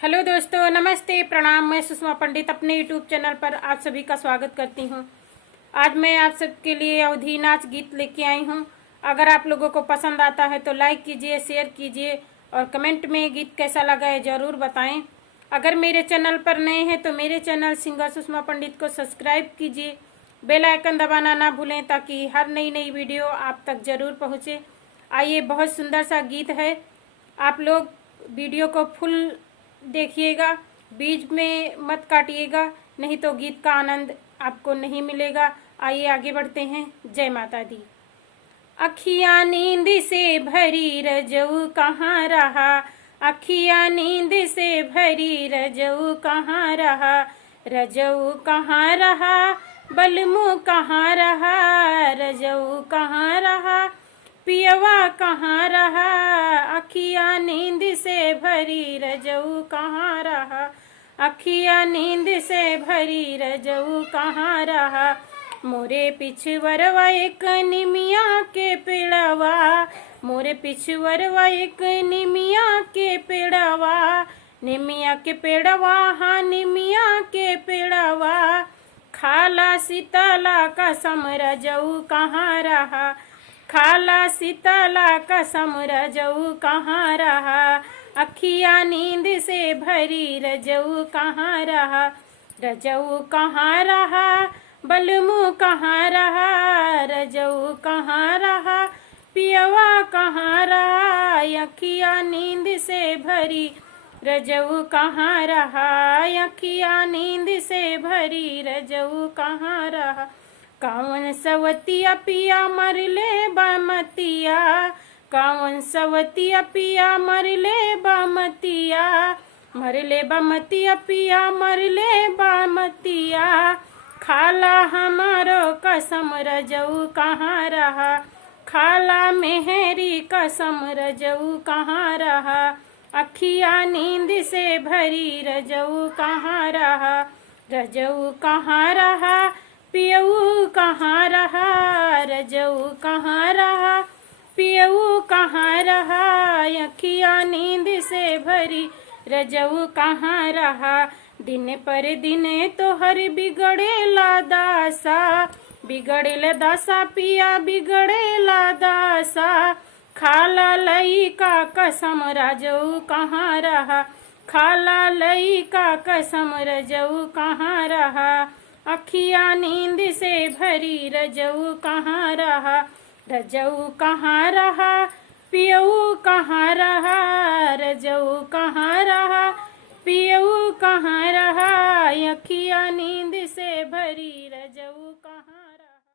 Hello दोस्तों, नमस्ते, प्रणाम। मैं सुषमा पंडित अपने यूट्यूब चैनल पर आप सभी का स्वागत करती हूं। आज मैं आप सबके लिए अवधी नाच गीत लेके आई हूं। अगर आप लोगों को पसंद आता है तो लाइक कीजिए, शेयर कीजिए और कमेंट में गीत कैसा लगा है ज़रूर बताएं। अगर मेरे चैनल पर नए हैं तो मेरे चैनल सिंगर सुषमा पंडित को सब्सक्राइब कीजिए, बेल आइकन दबाना ना भूलें ताकि हर नई वीडियो आप तक ज़रूर पहुँचे। आइए, बहुत सुंदर सा गीत है, आप लोग वीडियो को फुल देखिएगा, बीच में मत काटिएगा, नहीं तो गीत का आनंद आपको नहीं मिलेगा। आइए आगे बढ़ते हैं। जय माता दी। अखियाँ नींद से भरी रजऊ कहाँ रहा, अखियाँ नींद से भरी रजऊ कहाँ रहा, रजऊ कहाँ रहा, बलमु कहाँ रहा, रजऊ कहाँ रहा, पियवा कहाँ रहा, अखियाँ नींद से भरी रजऊ कहाँ रहा, अखियाँ नींद से भरी रजऊ कहाँ रहा। मोरे पिछवरवा एक निमिया के पेड़वा, मोरे पिछवरवा एक निमिया के पेड़वा, निमिया के पेड़वा, हाँ निमिया के पेड़वा, खाला सीतला कसम रजऊ कहाँ रहा, खाला सीतला कसम रजऊ कहाँ रहा, अखियाँ नींद से भरी रजऊ कहाँ रहा, रजऊ कहाँ रहा, बलमु कहाँ रहा, रजऊ कहाँ रहा, पियवा कहाँ रहा, अखियाँ नींद से भरी रजऊ कहाँ रहा, अखियाँ नींद से भरी रजऊ कहाँ रहा। कौन सवतिया पिया मरले बामतिया, कौन सवतिया पिया मरले बामतिया, मरले बामतिया पिया मरले बामतिया, खाला हमारो कसम रजऊ कहाँ रहा, खाला मेहरी कसम रजऊ कहाँ रहा, अखियाँ नींद से भरी रजऊ कहाँ रहा, रजऊ कहाँ रहा, पियऊ कहाँ रहा, रजऊ कहाँ रहा, पियऊ कहाँ रहा, अखियाँ नींद से भरी रजऊ कहाँ रहा। दिन पर दिन तो हर बिगड़ेला दासा, बिगड़ेला दासा पिया बिगड़ेला दासा, खाला लई का कसम रजऊ कहाँ रहा, खाला लई का कसम रजऊ कहाँ रहा, अखियाँ नींद से भरी रजऊ कहाँ रहा, रजऊ कहाँ रहा, पियऊ कहाँ रहा, रजऊ कहाँ रहा, पियऊ कहाँ रहा, अखियाँ नींद से भरी रजऊ